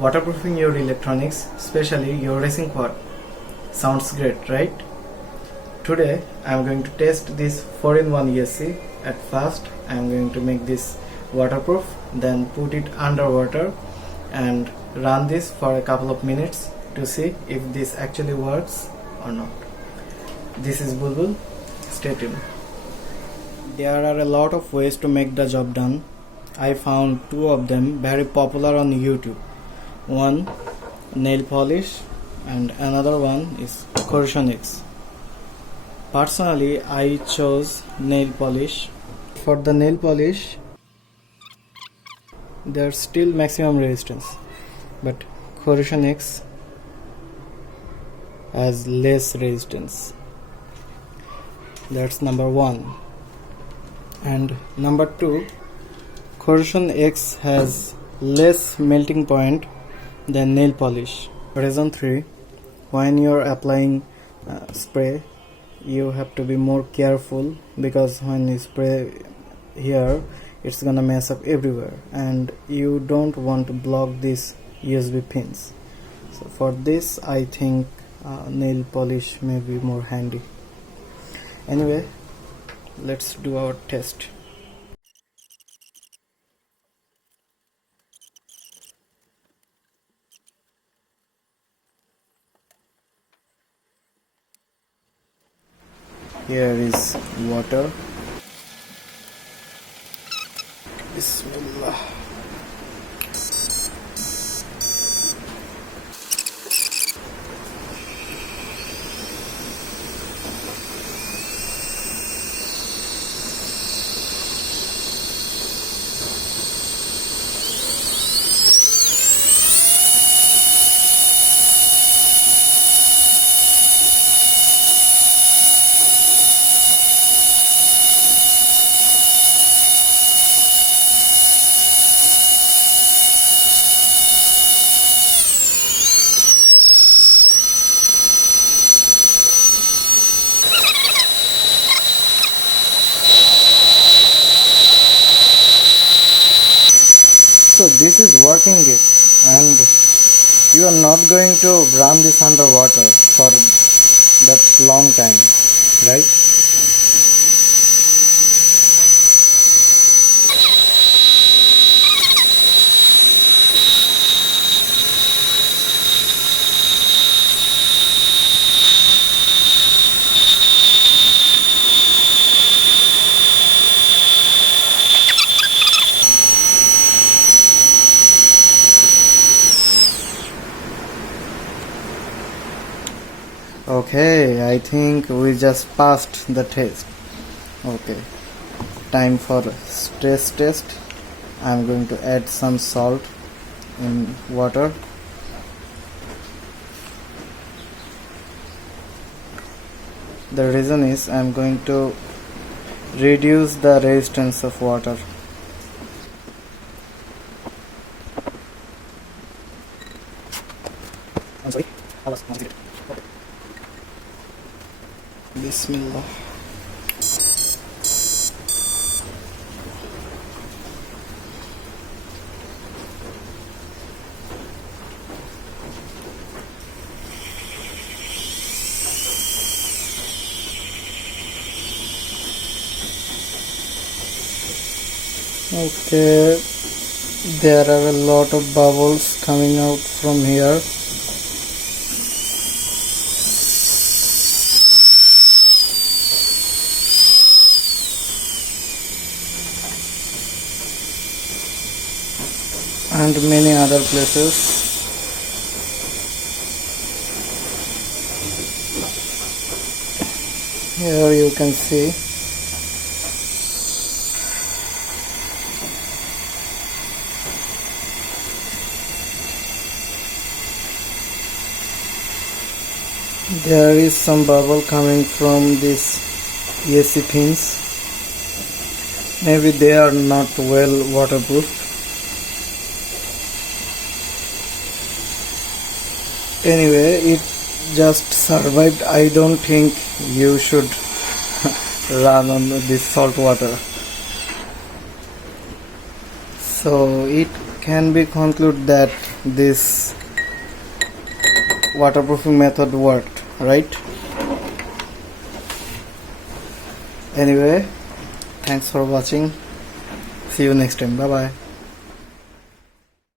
Waterproofing your electronics, especially your racing quad, sounds great, right? Today I am going to test this 4-in-1 ESC. At first I am going to make this waterproof, then put it underwater and run this for a couple of minutes to see if this actually works or not. This is Bulbul, stay tuned. There are a lot of ways to make the job done. I found two of them very popular on YouTube. One, nail polish, and another one is Corrosion-X. Personally, I chose nail polish. For the nail polish, there's still maximum resistance, but Corrosion-X has less resistance. That's number one. And number two, Corrosion-X has less melting point than nail polish. Reason 3, when you're applying spray, you have to be more careful, because when you spray here, it's gonna mess up everywhere and you don't want to block these USB pins. So for this I think nail polish may be more handy. Anyway, let's do our test. Here is water. Bismillah. So this is working it, and you are not going to run this underwater for that long time, right? Okay, I think we just passed the test. Okay, time for stress test. I'm going to add some salt in water. The reason is I'm going to reduce the resistance of water. I'm sorry, I was not it. Okay. Bismillah. Okay, there are a lot of bubbles coming out from here. And many other places. Here you can see. There is some bubble coming from these ESC pins. Maybe they are not well waterproof. Anyway, it just survived. I don't think you should run on this salt water. So it can be concluded that this waterproofing method worked, right? Anyway, thanks for watching. See you next time. Bye bye.